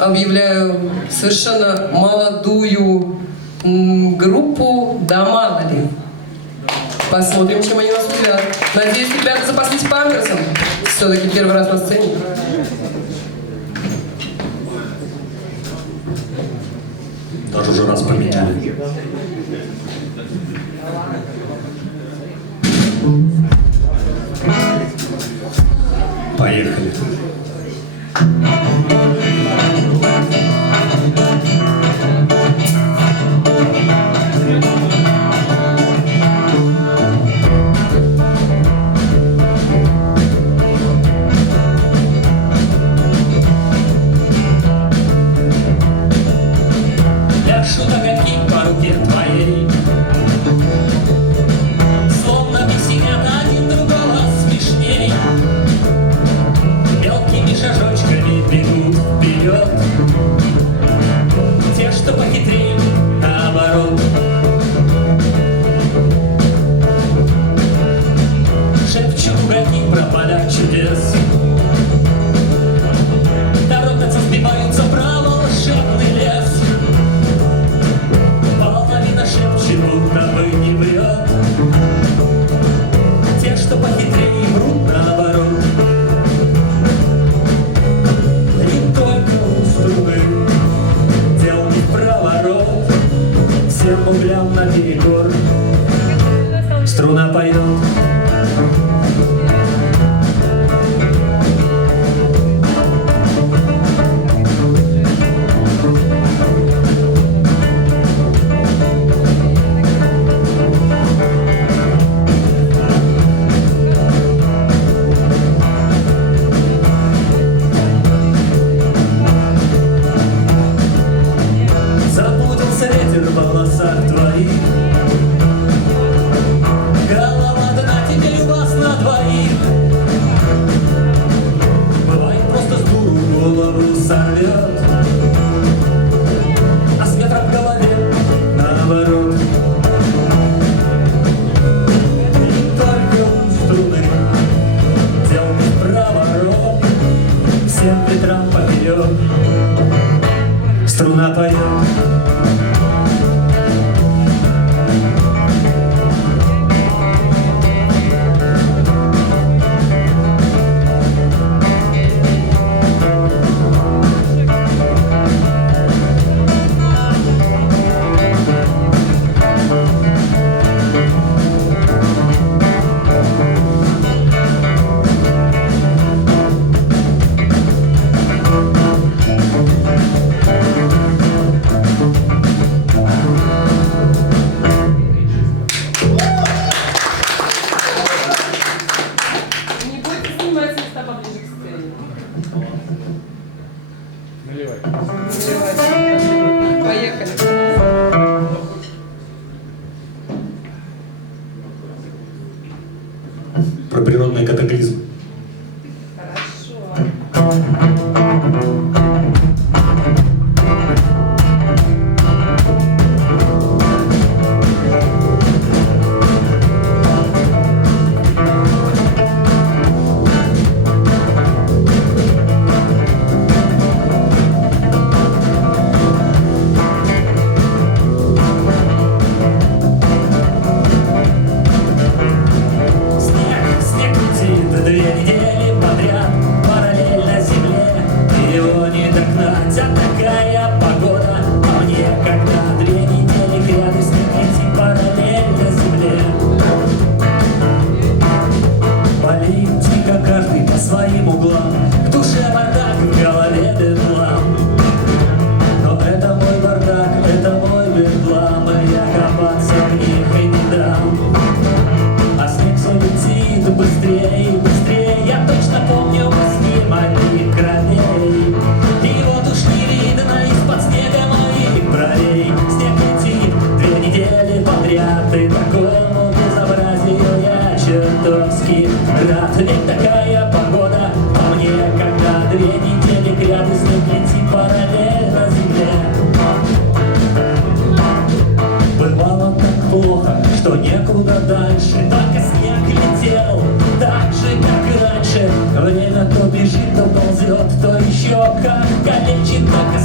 объявляю совершенно молодую группу «Да мало ли». Посмотрим, чем они нас удивят. Надеюсь, ребята запаслись памперсом. Все-таки первый раз на сцене. Даже уже раз поменяли. Поехали. Ляжу ноготки по руке твоей, словно висят один другого смешней. Мелкими шажочками бегут вперед те, что похитрее, наоборот. Шепчут угодник про поля чудес, торопятся, сбиваются право волшебный лес. Половина шепчет, будто бы не врет, те, что похитрее, врут наоборот. И только у струны дел не в проворот, всем углям наперекор струна поет. Запутался ветер в волосах твоих, голова одна теперь у вас на двоих. Бывает, просто с дуру голову сорвет, а с ветром в голове наоборот. И только у струны дел не в проворот, всем ветрам поперек струна поет. Не будете снимать места поближе к сцене. Наливай. Поехали. Про природный катаклизм. Хорошо. Снег летит 2 недели подряд, параллельно земле, и его не догнать, а такая погода. А мне, когда 2 недели кряду снег летит параллельно земле. Политика каждый по своим углам, в душе бардак, в голове бедлам. Но это мой бардак, это мой бедлам, и я копаться в них и не дам. А снег все летит быстрее и быстрее, я точно помню во сне моих кровей. И вот уж не видно из-под снега моих бровей. Снег летит 2 недели подряд, и такому безобразию я чертовски рад. Ведь такая погода по мне, когда 2 недели кряду снег летит параллельно земле. Бывало так плохо, что некуда дальше, только снег летел так же, как и раньше. Время то бежит, то ползет, то еще как калечит, только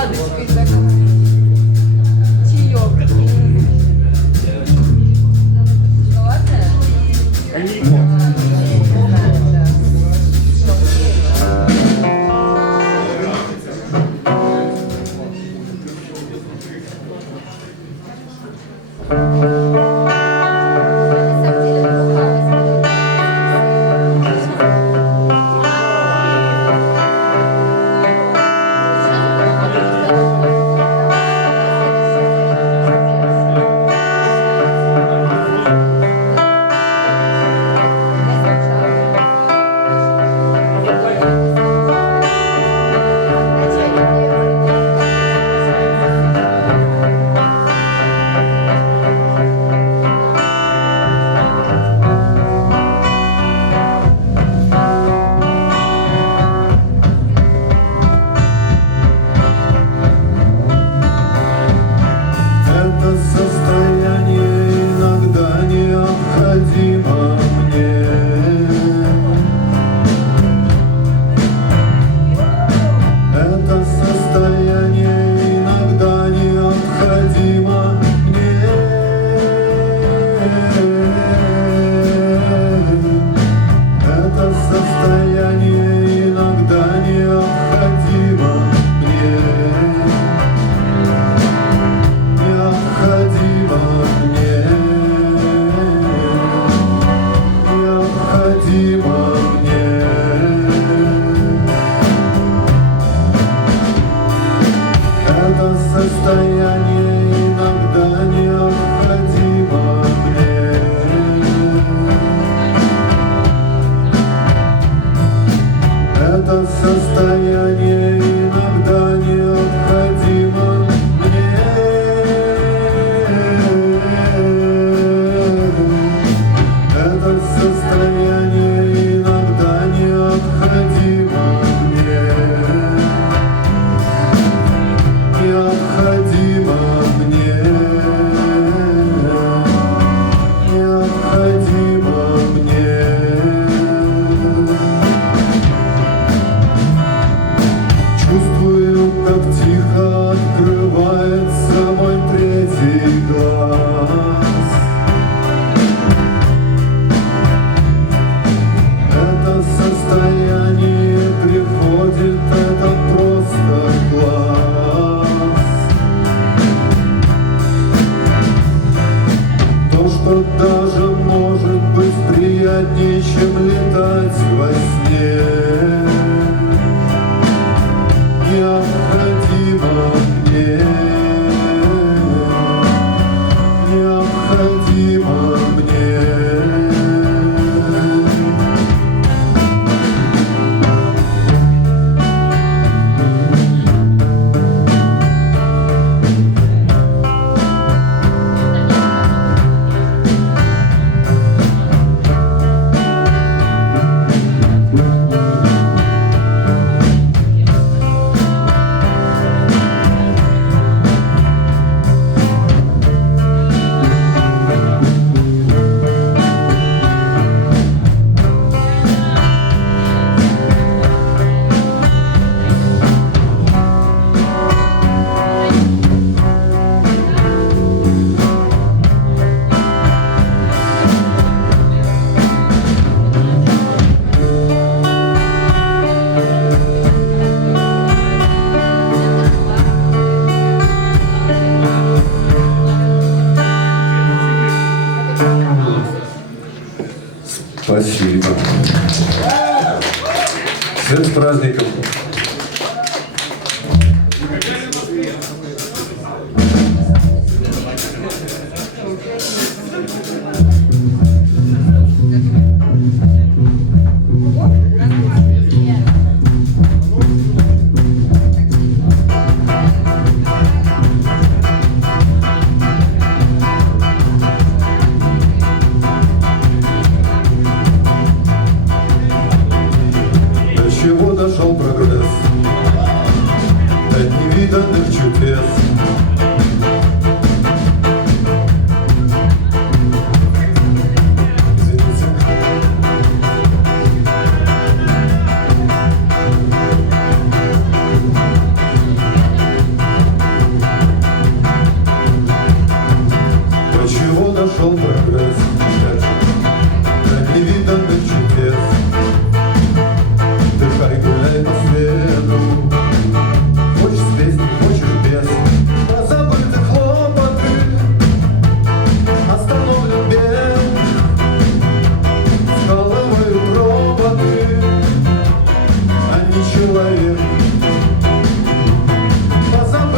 шоколадочкой так. Чаек. Шоколадная? Спасибо. Всем с праздником. До чего дошел прогресс, до невиданных чудес. Извините.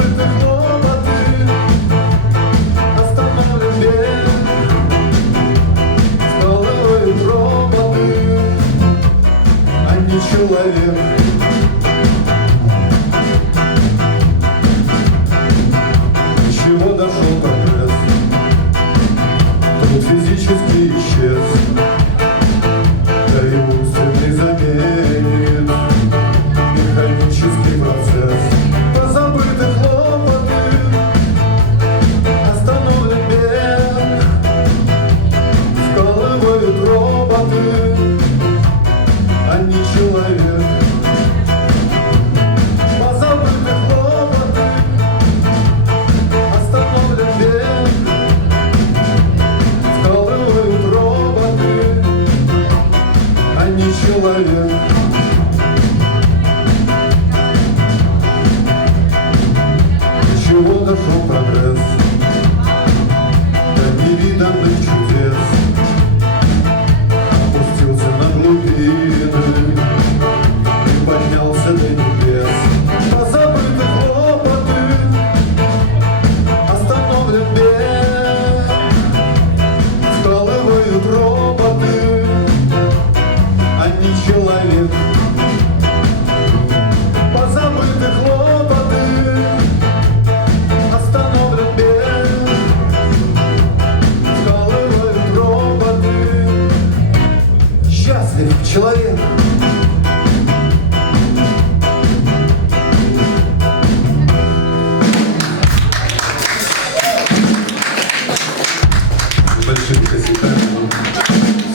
позабыты хлопоты, остановлен бег, скалывают роботы, а не человек. До чего дошел прогресс? Труд физически исчез, да и умственный заменит механический процесс. Позабыты хлопоты, остановлен бег, вкалывают роботы, а не человек. Позабыты хлопоты, остановлен бег, вкалывают роботы, а не человек. До чего дошел прогресс? До невиданных чудес. Опустился на глубины и поднялся до небес. Позабыты хлопоты, остановлен бег, вкалывают роботы, а не человек. Позабыты хлопоты, остановлен бег, вкалывают роботы. Счастлив человек.